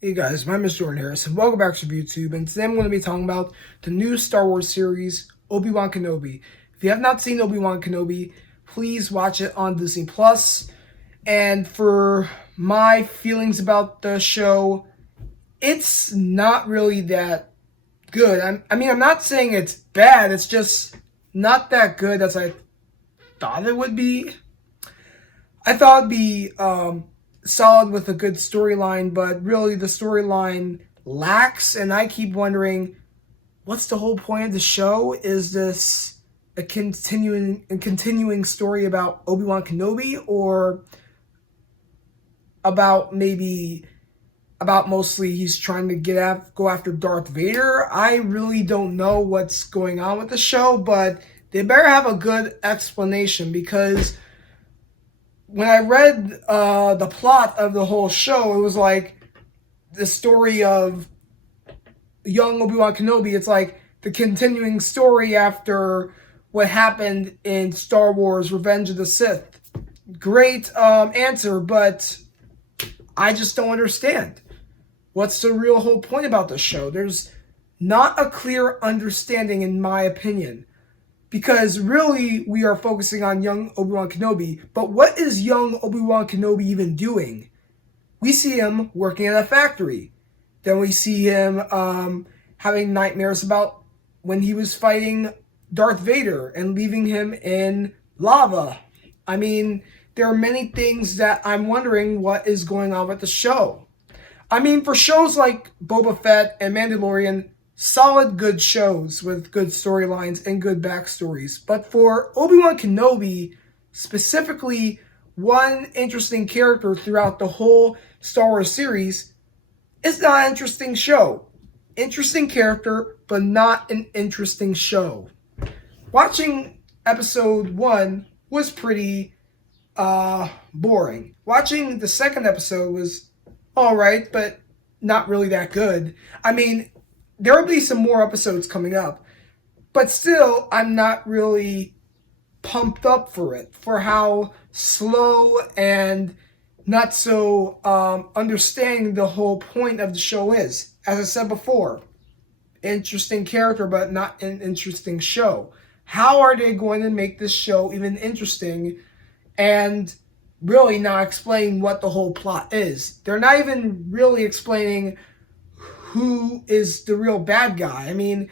Hey guys, my name is Jordan Harris, and welcome back to YouTube. And today I'm going to be talking about the new Star Wars series, Obi-Wan Kenobi. If you have not seen Obi-Wan Kenobi, please watch it on Disney Plus. And for my feelings about the show, it's not really that good. I'm not saying it's bad. It's just not that good as I thought it would be. I thought it'd be solid with a good storyline, but really the storyline lacks, and I keep wondering, what's the whole point of the show? Is this a continuing story about Obi-Wan Kenobi, or about mostly he's trying to go after Darth Vader? I really don't know what's going on with the show, but they better have a good explanation, because when I read the plot of the whole show, it was like the story of young Obi-Wan Kenobi. It's like the continuing story after what happened in Star Wars Revenge of the Sith. Great answer, but I just don't understand. What's the real whole point about the show? There's not a clear understanding, in my opinion. Because really, we are focusing on young Obi-Wan Kenobi. But what is young Obi-Wan Kenobi even doing? We see him working at a factory. Then we see him having nightmares about when he was fighting Darth Vader and leaving him in lava. I mean, there are many things that I'm wondering what is going on with the show. I mean, for shows like Boba Fett and Mandalorian, solid, good shows with good storylines and good backstories. But for Obi-Wan Kenobi, specifically, one interesting character throughout the whole Star Wars series, it's not an interesting show. Interesting character, but not an interesting show. Watching episode 1 was pretty boring. Watching the second episode was alright, but not really that good. I mean, there will be some more episodes coming up, but still, I'm not really pumped up for it, for how slow and not so understanding the whole point of the show is. As I said before, interesting character, but not an interesting show. How are they going to make this show even interesting and really not explain what the whole plot is? They're not even really explaining who is the real bad guy. I mean,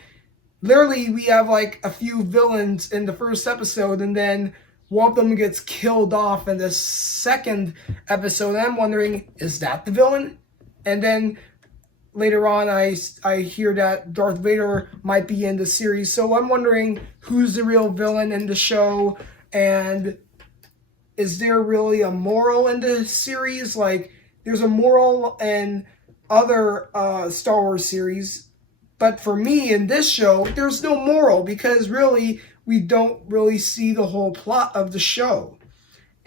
literally, we have like a few villains in the first episode, and then one of them gets killed off in the second episode. And I'm wondering, is that the villain? And then later on, I hear that Darth Vader might be in the series. So I'm wondering, who's the real villain in the show? And is there really a moral in the series? Like, there's a moral in other Star Wars series, but for me in this show, there's no moral, because really we don't really see the whole plot of the show.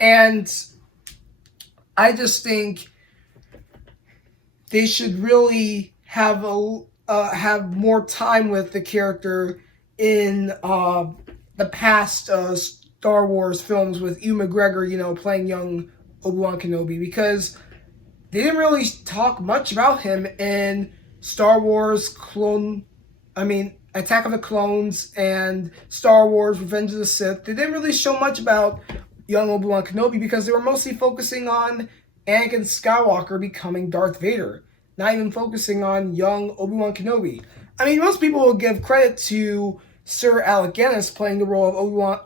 And I just think they should really have more time with the character in the past Star Wars films with Ewan McGregor, playing young Obi-Wan Kenobi, because they didn't really talk much about him in Star Wars Attack of the Clones and Star Wars Revenge of the Sith. They didn't really show much about young Obi-Wan Kenobi, because they were mostly focusing on Anakin Skywalker becoming Darth Vader, not even focusing on young Obi-Wan Kenobi. I mean, most people will give credit to Sir Alec Guinness playing the role of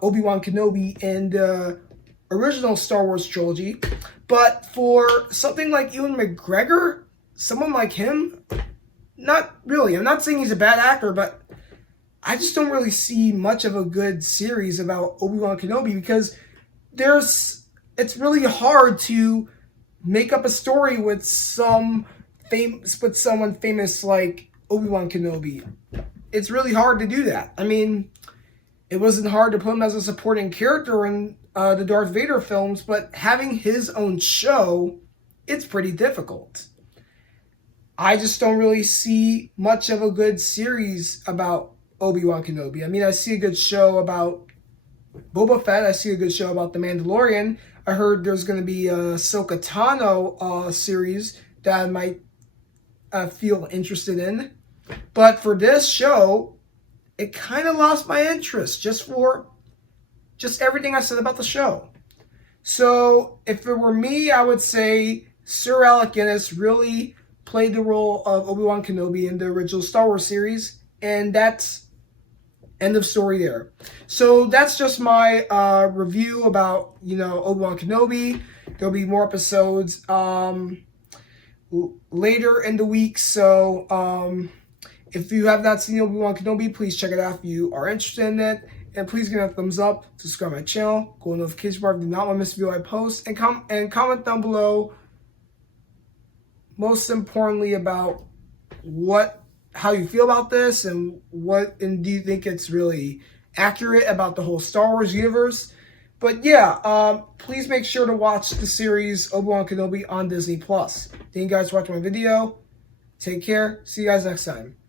Obi-Wan Kenobi in the original Star Wars trilogy. But for something like Ewan McGregor, someone like him, not really. I'm not saying he's a bad actor, but I just don't really see much of a good series about Obi-Wan Kenobi, because it's really hard to make up a story with someone famous like Obi-Wan Kenobi. It's really hard to do that. I mean, it wasn't hard to put him as a supporting character in the Darth Vader films, but having his own show, it's pretty difficult. I just don't really see much of a good series about Obi-Wan Kenobi. I mean, I see a good show about Boba Fett. I see a good show about The Mandalorian. I heard there's going to be a Ahsoka Tano series that might feel interested in. But for this show, it kind of lost my interest just everything I said about the show. So if it were me, I would say Sir Alec Guinness really played the role of Obi-Wan Kenobi in the original Star Wars series, and that's end of story there. So that's just my review about, Obi-Wan Kenobi. There'll be more episodes later in the week. So if you have not seen Obi-Wan Kenobi, please check it out if you are interested in it. And please give it a thumbs up, subscribe to my channel, go to the notification bar if you do not want to miss a video I post, and comment down below, most importantly, about how you feel about this, and do you think it's really accurate about the whole Star Wars universe. But yeah, please make sure to watch the series Obi-Wan Kenobi on Disney+. Thank you guys for watching my video. Take care. See you guys next time.